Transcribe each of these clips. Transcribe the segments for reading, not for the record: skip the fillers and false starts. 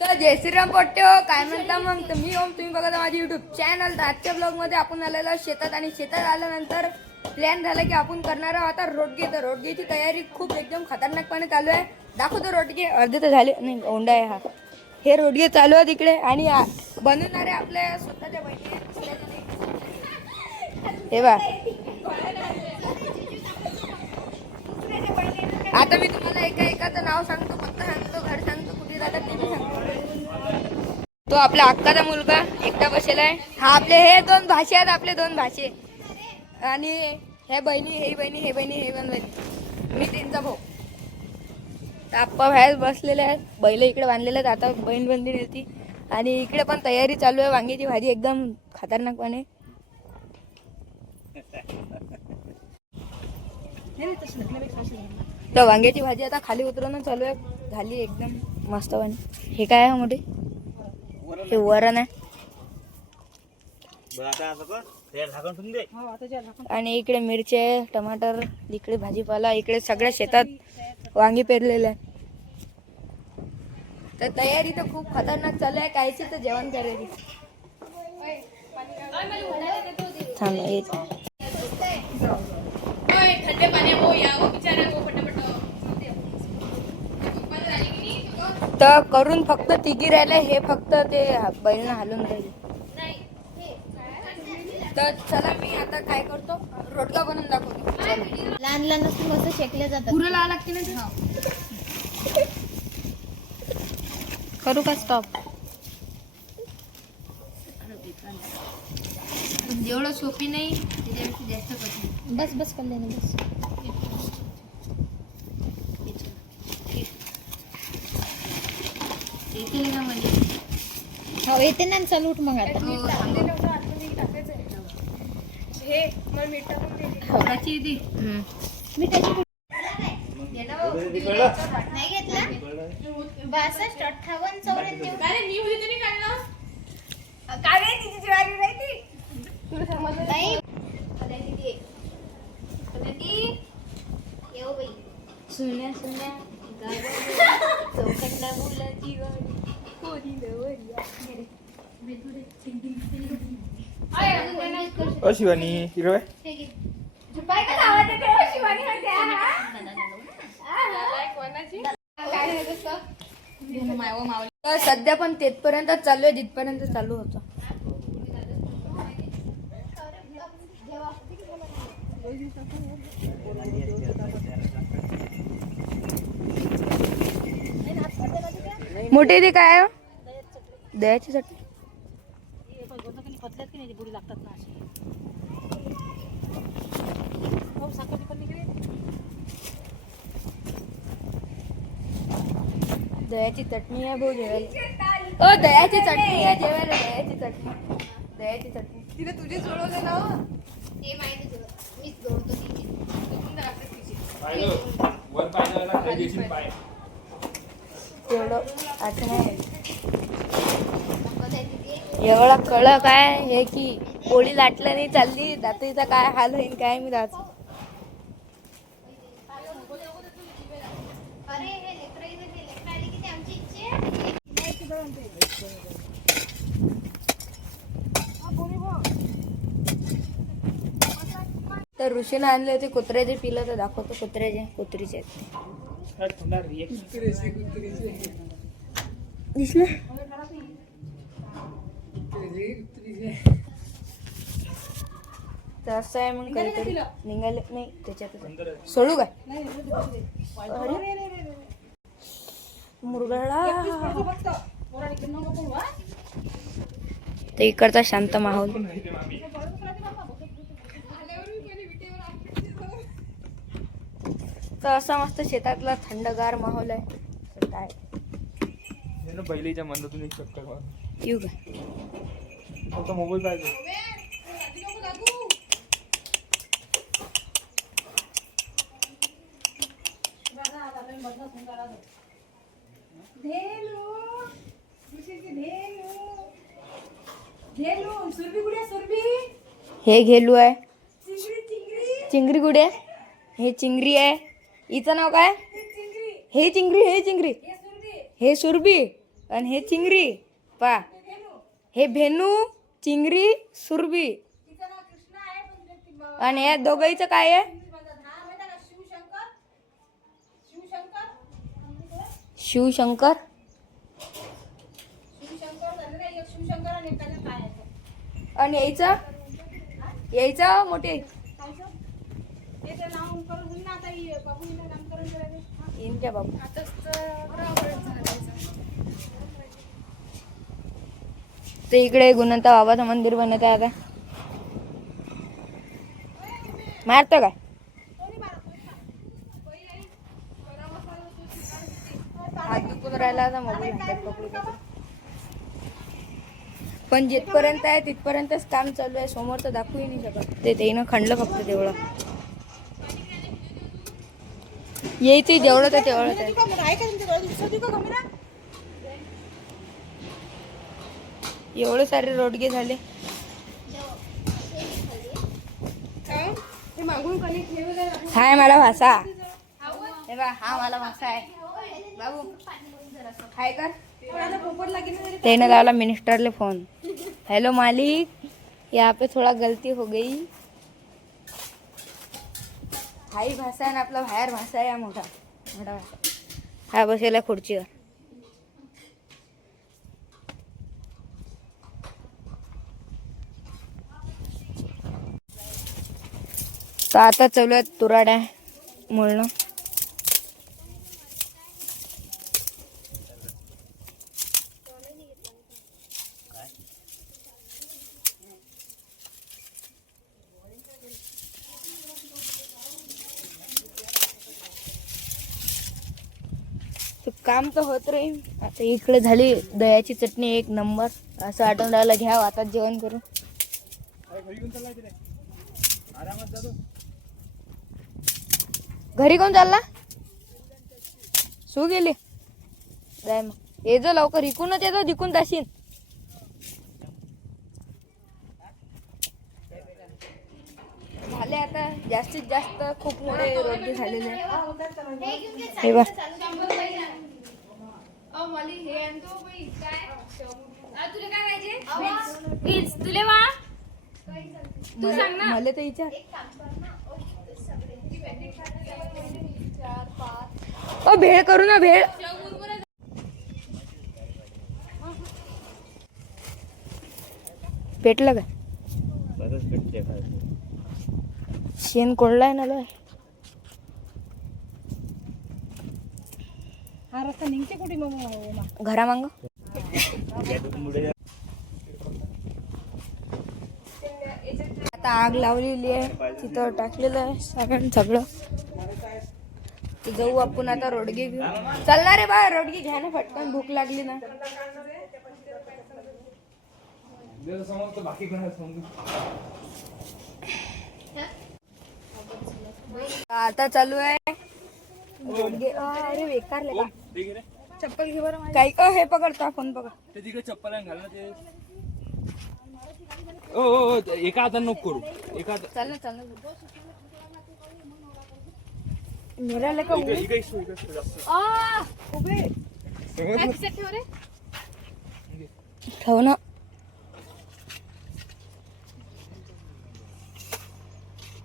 तर जय श्रीराम पोट्टे हो, काय म्हणता मग. तर मी ओम, तुम्ही बघा माझी युट्यूब चॅनल. तर आजच्या ब्लॉगमध्ये आपण आलेलो शेतात, आणि शेतात आल्यानंतर प्लॅन झाला की आपण करणार आहोत आता रोडगे. तर रोडगेची तयारी खूप एकदम खतरनाकपणे चालू आहे. दाखवतो रोडगे. अर्धे तर झाले नाही, ओंडा आहे हा. हे रोडगे चालू आहे तिकडे, आणि बनवणारे आपल्या स्वतःच्या बहिणी हे बा. आता मी तुम्हाला एकाचं नाव सांगतो, फक्त सांगतो, घर सांगतो, कुठे जातात ते मी सांगतो. तो आपला अक्काचा मुलगा एकटा बसेला आहे. हा आपले हे दोन भाषे आहेत, आपले दोन भाषे. आणि हे बहिणी, हे बहिणी, हे बहिणी, हे पण बहिणी, मी त्यांचा भाऊ. तर आप्पा बाहेर बसलेले आहेत, बैल इकडे बांधलेले आहेत. आता बहीण बंदी होती, आणि इकडे पण तयारी चालू आहे. वांग्याची भाजी एकदम खतरनाकपणे. तर वांग्याची भाजी आता खाली उतरवणं चालू आहे. झाली एकदम मस्त पाणी. हे काय आहे मोठे? हे वरण आहे. आणि इकडे मिरची आहे, टमाटर, इकडे भाजीपाला, इकडे सगळ्या शेतात वांगी पेरलेले आहे. तर तयारी तर खूप खतरनाक चालू आहे. कायची तर जेवण करायची. तर करून फक्त तिघी राहिले, हे फक्त ते बैलनं हालून राहिले. तर चला, मी आता काय करतो, रोटका बनवून दाखवतो. लहान लहान मस्त शेकले जातात. पुरं लावा लागते ना. करू का स्टॉप? जेवढं सोपी नाही त्याच्यापेक्षा जास्त कठीण. बस बस कल्ले ना बस. येते ना म्हणजे. हो येते ना, चालू उठ मग आता. खवराची येते. मिठाची नाही घेतला. 62, 58, 94. काय रे, तिची ज्वारी राहिली. नाही येऊ बाई. सुन्या सुन्या चौखंडा मुलाची वाडी कोणी नवरी आहे. ओ शिवानी इकडे बाय. सध्या पण तेथपर्यंत चालू आहे, जिथपर्यंत चालू होतं. मोठी ती काय आहे? दह्याची चटणी. दह्याची चटणी आहे भाऊ जेवायला. ओ दह्याची चटणी आहे जेवायला. दह्याची चटणी, दह्याची चटणी. तिने तुझी सोडवले ना. ते माहिती तुला, मीच जोडतो तिथे. तेवढं आठवण आहे. एवढा कळ काय हे की पोळी लाटलं नाही चालली, दाताचा काय हाल होईल काय मी दात. अरे हे लेकरं आली की ते आमची इच्छा. तर ऋषीने आणले होते कुत्र्याचे पिलं, तर दाखवतो. कुत्रीचे दिसलं. तर असं आहे मग, काहीतरी निघाले नाही त्याच्यात. सोडू काय मुरगळा. तर इकडचा शांत माहोल. तर असा मस्त शेतातला थंडगार माहोल आहे. तर काय पहिलीच्या मंदातून एक चक्कर मार. येऊ काय? फक्त मोबाईल पाहिजे. हे घेलू आहे. चिंगरी कुठे आहे? हे चिंगरी आहे. हिचं नाव काय? हे चिंगरी, हे चिंगरी, हे सुरभी. आणि हे चिंगरी पा, हे भेनू, चिंगरी, सुरभी. आणि या दोघांचं काय आहे? शिवशंकर. आणि यायचा मोठे यांच्या बाबू. ते इकडे गुणवंता बाबाचं मंदिर बनत आहे आता. मारतो काय? हात दुखून राहिला आता मोबाईल हातात पकडू. पण जिथपर्यंत आहे तिथपर्यंतच काम चालू आहे. समोर तर दाखवू नाही शकत. ते त्यानं खणलं फक्त तेवढं. यायचं जेवढं तर तेवढं आहे. एवढे सारे रोडगे झाले. हाय मला भाषा. हे बा हा मला भाषा आहे बाबू. हाय कर. तेने डाला मिनिस्टरले फोन. हेलो मालिक, यहाँ पे थोड़ा गलती हो गई. हाई भाषा आहे ना आपला बाहेर भाषा आहे. मोठा मोठा भाषा हा बसेला खुर्चीवर. तर आता चालू आहे तुराड्या म्हणणं. काम तर होत राहील. आता इकडे झाली दह्याची चटणी एक नंबर. असं आठवण राहिला घ्या आता जेवण करू. घरी कोण चालला? सू गेली जाय मग. ये जो लवकर इकूनच येतो जिकून जाशील. झाले आता जास्तीत जास्त खूप मोठे रोडगे झालेले हे बघ. मला तर विचार. भेळ करू ना भेळ. भेटलं का? शेण कोळलाय ना लय. घरा मांग आता आग लावलेली आहे. तिथं टाकलेलं आहे सारण सगळं. जाऊ आपण आता रोडगे घेऊ. चालणार रे बा रोडगे घ्या ना पटकन. भूक लागली ना. आता चालू आहे रोडगे. अरे बेकार लेका. चप्पल घे बरं. काय हे पकडता फोन पकड. ते तिकडे चप्पल घाल ना ते. ओ एका हाताने नको करू. एका हात चल ना चल ना. मेरा लेका उभे ठेव ना.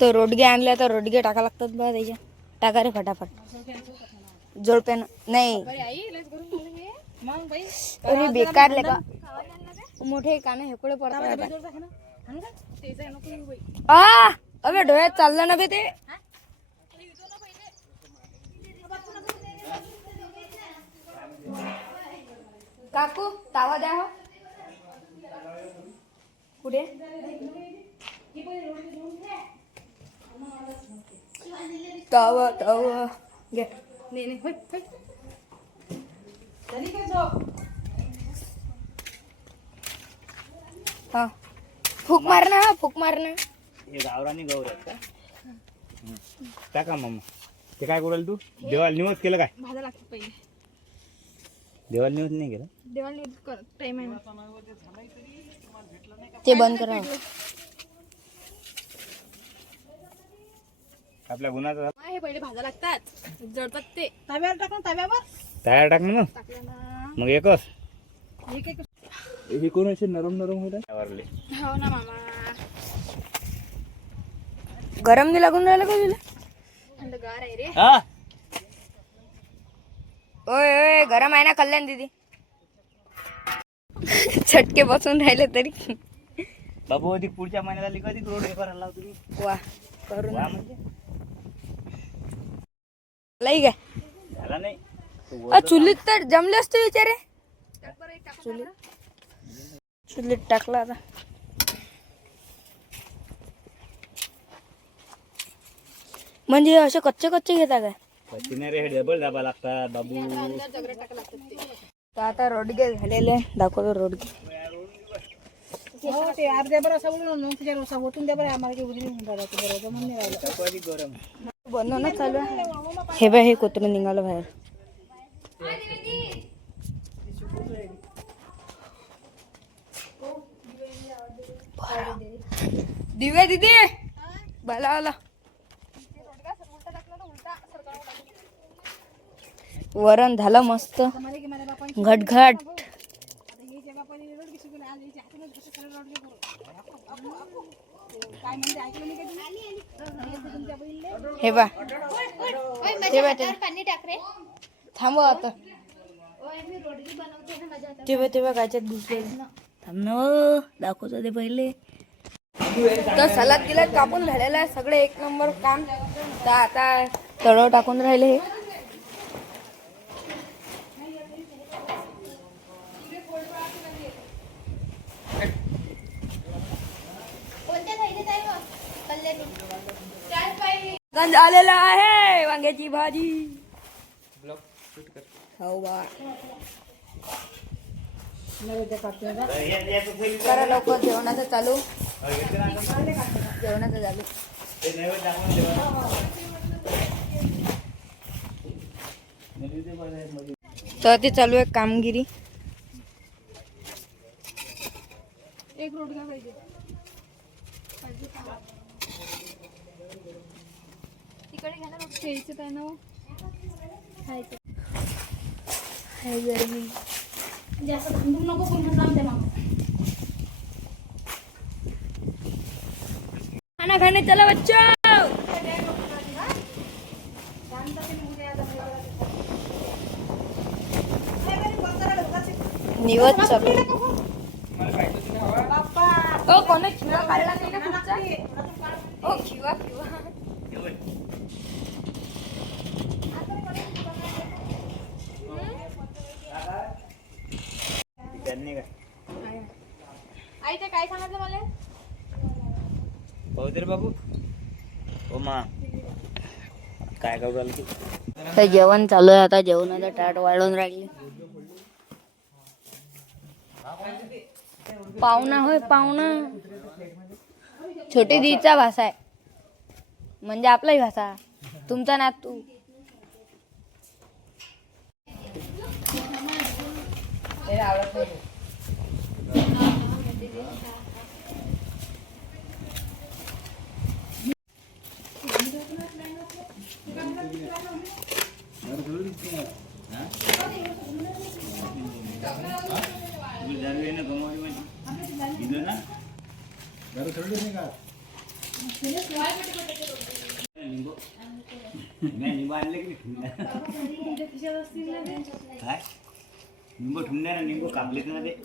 तर रोडगे आणले तर रोडगे टाका लागतात बा त्याच्या. टाका रे फटाफट. जोडप्यान नाही. अरे बेकार लेका. मोठे काने हेकडे पडतात. अबे डोळ्यात चाललं ना बे ते. काकू तावा द्या हो. कुठे तावा तावा घे. नाही होय होय. हा फूक मार ना. फूक मार ना. हे गावरानी गौर आहेत का? टाका मम्मा. ते काय करेल तू? देवाला निवत केलं काय? भाजा लागतं पहिले. देवाला निवत नाही केलं? देवाला टाइम आहे. ते बंद करा. आपल्या गुन्हाचा हे पहिले भाजा लागतात. जळतात ते. तव्यावर टाक ना. तव्यावर तयार टाक ना. टाकलं ना. मग एकच हे कोण असे नरम नरम होत आहे आवरले. हो ना मामा. गरम नाही लागून राहिलं का तुला? थंडगार आहे रे. हा ओय ओय गरम आहे ना कल्याण दीदी. चटके बसून राहिले तरी बाबू अधिक पुढच्या महिन्यात आली कधी रोड हे करायला लावतो तुम्ही वा करून वा म्हणजे लई काय झाला नाही तो चुलीत तर जमले असते विचारे. चुलीत टाकला आता. म्हणजे असे कच्चे कच्चे घेता काय? सिनेरे हे डबल दाबा लागतात बाबू. तर आता रोडगे झालेले दाखवतो रोडगे. हो ते अर्ध्या बरं असं बोलून मग तुझ्या रोसा होतून द्या बरं आम्हाला काही उजनी म्हणून राहिला ते बरोबर म्हणून नाही राहिलं. अधिक गरम बनवणं चालू आहे. हे बाय हे कुत्र निघालं बाहेर. दिव्या दिदी भला आला. वरण झालं मस्त घटघट. हे बा थांबव आता. तेव्हा कायच्यात घुसले. थांब न दाखवतो ते पहिले. तर सलाद गिलाद कापून झालेला आहे सगळे एक नंबर काम. तर आता तळव टाकून राहिले. हे गंज आलेला आहे वांग्याची भाजी. ब्लॉक शूट कर. हो बा करा लवकर. जेवणाचं चालू. जेवणाचं चालू. तर ते चालू आहे कामगिरी. एक रोडगा पाहिजे. तिकडे घ्या ना खेळचं काय ना खायचं. हाय गरमी. जास्त थांबून नको कोण जाऊन दे मग. खाना खाने चला बच्चों. निवत चालू. ओ कोणी खिवा काढला नाही ना पुढचा. ओ खिवा खिवा. त्यांनी काय आई ते काय सांगितलं मला? पाहू रे बाबू. हो मा काय करू राहिलं की तर जेवण चालू आहे. आता जेवणाचा ताट वाढून राहिले. पाहुणा होय पाहुणा. छोटी दीचा भाषा आहे म्हणजे आपलाही भाषा. तुमचा नातू. निंबू आणले की काय निंबू ठेवून द्या ना. निंबू कापलेत ना ते.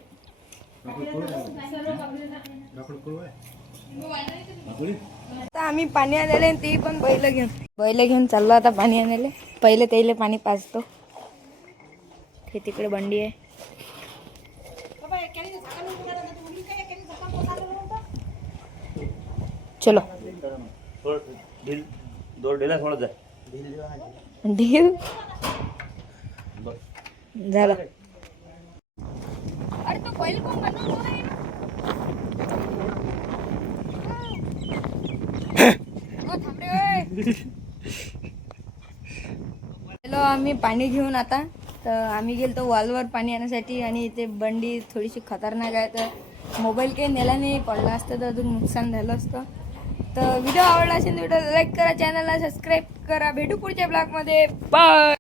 आता आम्ही पाणी आणायला ते पण बैल घेऊन चाललो आता पाणी आणायला. पहिले त्याला पाणी पाजतो. ते तिकडे बंडी आहे. चलो दोर ढेला थोडं जा ढील झालं. अरे तो बैल कोण बनवतो रे? थांब रे ओय. चलो आम्ही पाणी घेऊन आता. तर आम्ही गेलो वॉलवर पाणी आणण्यासाठी आणि ते बंडी थोडीशी खतरनाक आहे. तर मोबाईल काही नेला नाही. पडला असतं तर अजून नुकसान झालं असतं. तर व्हिडिओ आवडला असेल तर व्हिडिओ लाईक करा. चॅनलला सबस्क्राईब करा. भेटू पुढच्या ब्लॉगमध्ये. बाय.